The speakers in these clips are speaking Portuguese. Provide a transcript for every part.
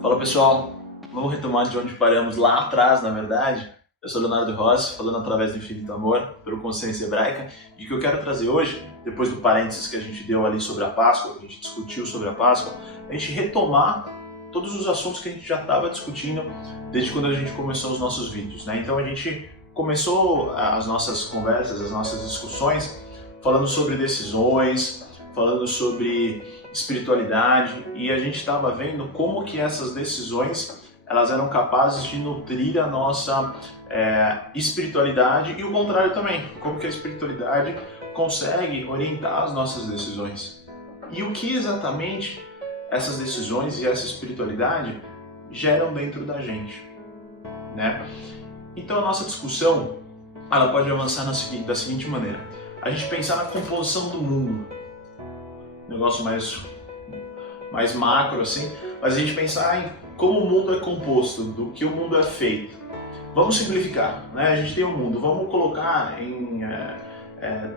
Fala pessoal, vamos retomar de onde paramos lá atrás, na verdade. Eu sou Leonardo Rossi, falando através do Infinito Amor, pelo Consciência Hebraica, e o que eu quero trazer hoje, depois do parênteses que a gente deu ali sobre a Páscoa, que a gente discutiu sobre a Páscoa, a gente retomar todos os assuntos que a gente já estava discutindo desde quando a gente começou os nossos vídeos, né? Então a gente começou as nossas conversas, as nossas discussões, falando sobre decisões, falando sobre espiritualidade, e a gente estava vendo como que essas decisões elas eram capazes de nutrir a nossa espiritualidade e o contrário também, como que a espiritualidade consegue orientar as nossas decisões. E o que exatamente essas decisões e essa espiritualidade geram dentro da gente, né? Então a nossa discussão ela pode avançar da seguinte maneira: a gente pensar na composição do mundo, negócio mais macro assim, mas a gente pensar em como o mundo é composto, do que o mundo é feito. Vamos simplificar, né? A gente tem o mundo, vamos colocar em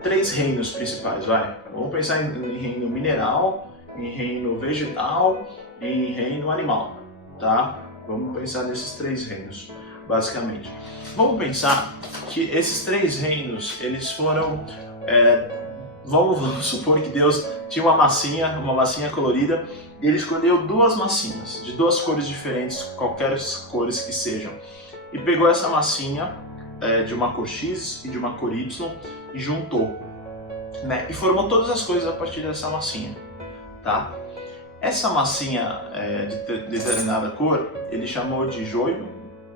três reinos principais, vai. Vamos pensar em reino mineral, em reino vegetal e em reino animal, tá? Vamos pensar nesses três reinos, basicamente. Vamos pensar que esses três reinos, eles foram... Vamos supor que Deus tinha uma massinha colorida, e Ele escolheu duas massinhas, de duas cores diferentes, qualquer cores que sejam, e pegou essa massinha de uma cor X e de uma cor Y e juntou, né? E formou todas as coisas a partir dessa massinha, tá? Essa massinha de determinada cor, ele chamou de joio,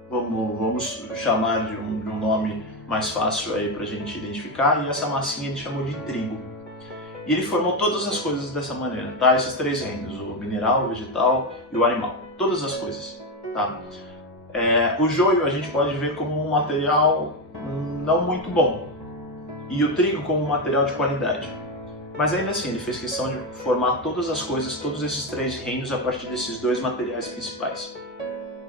vamos chamar de um nome mais fácil aí para a gente identificar, e essa massinha ele chamou de trigo. E ele formou todas as coisas dessa maneira, tá? Esses três reinos, o mineral, o vegetal e o animal, todas as coisas, tá? O joio a gente pode ver como um material não muito bom, e o trigo como um material de qualidade. Mas ainda assim, ele fez questão de formar todas as coisas, todos esses três reinos a partir desses dois materiais principais.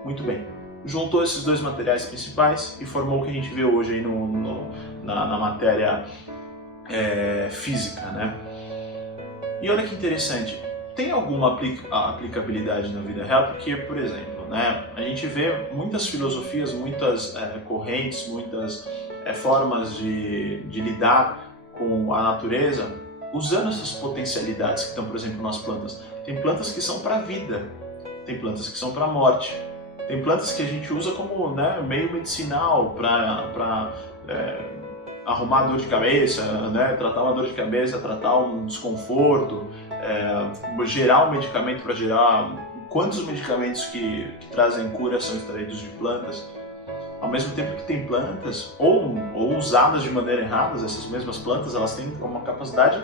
Muito bem. Juntou esses dois materiais principais e formou o que a gente vê hoje aí na matéria física, né? E olha que interessante, tem alguma aplicabilidade na vida real? Porque, por exemplo, né, a gente vê muitas filosofias, muitas correntes, muitas formas de lidar com a natureza, usando essas potencialidades que estão, por exemplo, nas plantas. Tem plantas que são para a vida, tem plantas que são para a morte. Tem plantas que a gente usa como meio medicinal para arrumar dor de cabeça, né? Tratar uma dor de cabeça, tratar um desconforto, gerar um medicamento para gerar... Quantos medicamentos que trazem cura são extraídos de plantas? Ao mesmo tempo que tem plantas, ou usadas de maneira errada, essas mesmas plantas, elas têm uma capacidade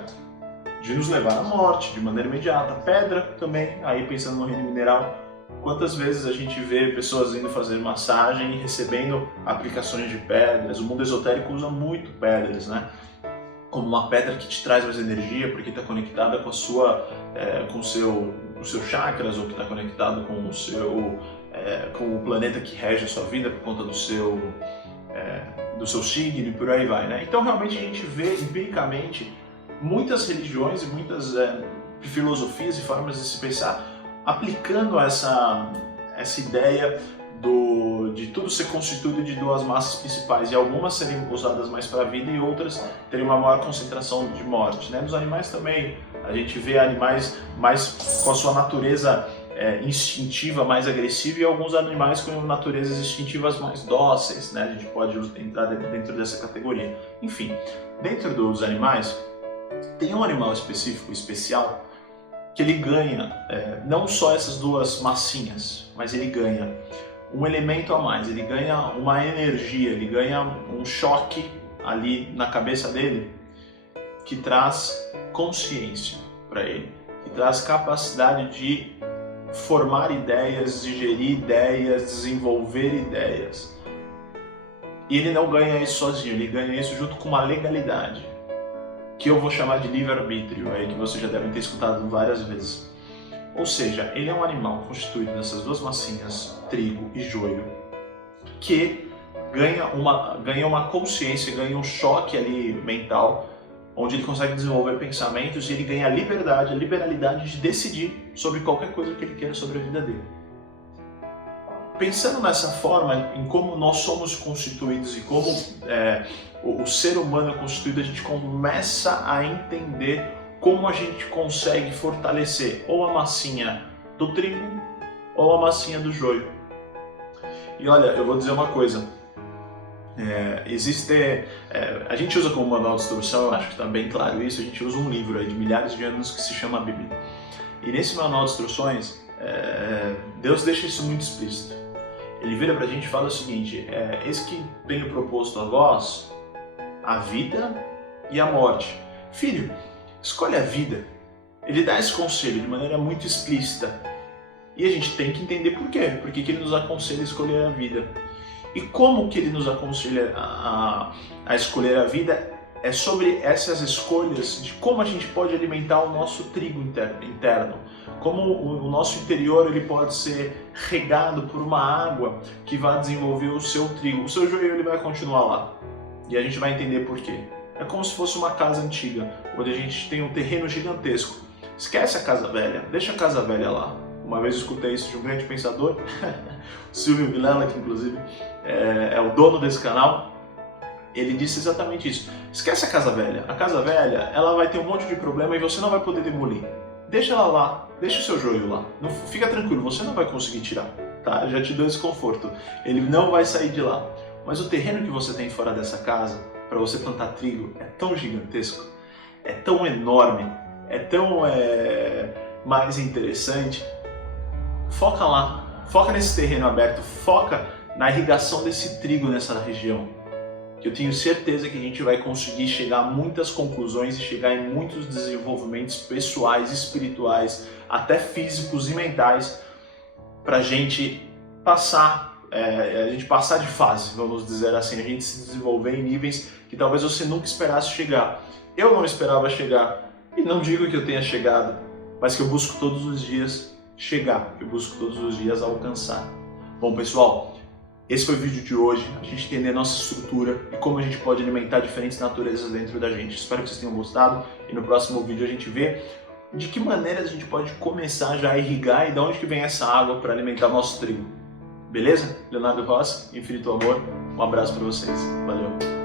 de nos levar à morte de maneira imediata. Pedra também, aí pensando no reino mineral, quantas vezes a gente vê pessoas indo fazer massagem e recebendo aplicações de pedras? O mundo esotérico usa muito pedras, né? Como uma pedra que te traz mais energia, porque está conectada com os seus chakras, ou que está conectado com com o planeta que rege a sua vida por conta do seu signo e por aí vai, né? Então realmente a gente vê empiricamente muitas religiões e muitas filosofias e formas de se pensar aplicando essa ideia de tudo ser constituído de duas massas principais, e algumas serem usadas mais para a vida e outras terem uma maior concentração de morte, né? Nos animais também, a gente vê animais mais com a sua natureza instintiva mais agressiva, e alguns animais com naturezas instintivas mais dóceis, né? A gente pode entrar dentro dessa categoria. Enfim, dentro dos animais, tem um animal específico, especial, que ele ganha não só essas duas massinhas, mas ele ganha um elemento a mais, ele ganha uma energia, ele ganha um choque ali na cabeça dele que traz consciência para ele, que traz capacidade de formar ideias, digerir ideias, desenvolver ideias. E ele não ganha isso sozinho, ele ganha isso junto com uma legalidade, que eu vou chamar de livre-arbítrio, aí que vocês já devem ter escutado várias vezes. Ou seja, ele é um animal constituído dessas duas massinhas, trigo e joio, que ganha uma consciência, ganha um choque ali mental, onde ele consegue desenvolver pensamentos, e ele ganha a liberalidade de decidir sobre qualquer coisa que ele queira sobre a vida dele. pensando nessa forma, em como nós somos constituídos e como o ser humano é constituído, a gente começa a entender como a gente consegue fortalecer ou a massinha do trigo ou a massinha do joio. E olha, eu vou dizer uma coisa, a gente usa como manual de instrução, eu acho que está bem claro isso, a gente usa um livro aí de milhares de anos que se chama Bíblia. E nesse manual de instruções, Deus deixa isso muito explícito. Ele vira pra gente e fala o seguinte, eis que tenho proposto a vós a vida e a morte. Filho, escolhe a vida. Ele dá esse conselho de maneira muito explícita. E a gente tem que entender por quê. Por que ele nos aconselha a escolher a vida. E como que ele nos aconselha a escolher a vida é sobre essas escolhas de como a gente pode alimentar o nosso trigo interno. Como o nosso interior ele pode ser regado por uma água que vai desenvolver o seu trigo. O seu joio ele vai continuar lá. E a gente vai entender por quê. É como se fosse uma casa antiga, onde a gente tem um terreno gigantesco. Esquece a casa velha, deixa a casa velha lá. Uma vez eu escutei isso de um grande pensador, Silvio Vilela, que inclusive é o dono desse canal. Ele disse exatamente isso. Esquece a casa velha. A casa velha, ela vai ter um monte de problema e você não vai poder demolir. Deixa ela lá, deixa o seu joio lá. Não, fica tranquilo, você não vai conseguir tirar, tá? Já te dou esse conforto. Ele não vai sair de lá. Mas o terreno que você tem fora dessa casa, para você plantar trigo, é tão gigantesco, é tão enorme, é tão mais interessante. Foca lá, foca nesse terreno aberto, foca na irrigação desse trigo nessa região. Que eu tenho certeza que a gente vai conseguir chegar a muitas conclusões e chegar em muitos desenvolvimentos pessoais, espirituais, até físicos e mentais, para a gente passar de fase, vamos dizer assim, a gente se desenvolver em níveis que talvez você nunca esperasse chegar. Eu não esperava chegar, e não digo que eu tenha chegado, mas que eu busco todos os dias chegar, que eu busco todos os dias alcançar. Bom, pessoal, esse foi o vídeo de hoje, a gente entender a nossa estrutura e como a gente pode alimentar diferentes naturezas dentro da gente. Espero que vocês tenham gostado e no próximo vídeo a gente vê de que maneira a gente pode começar já a irrigar e de onde que vem essa água para alimentar o nosso trigo. Beleza? Leonardo Rossi, Infinito Amor, um abraço para vocês. Valeu!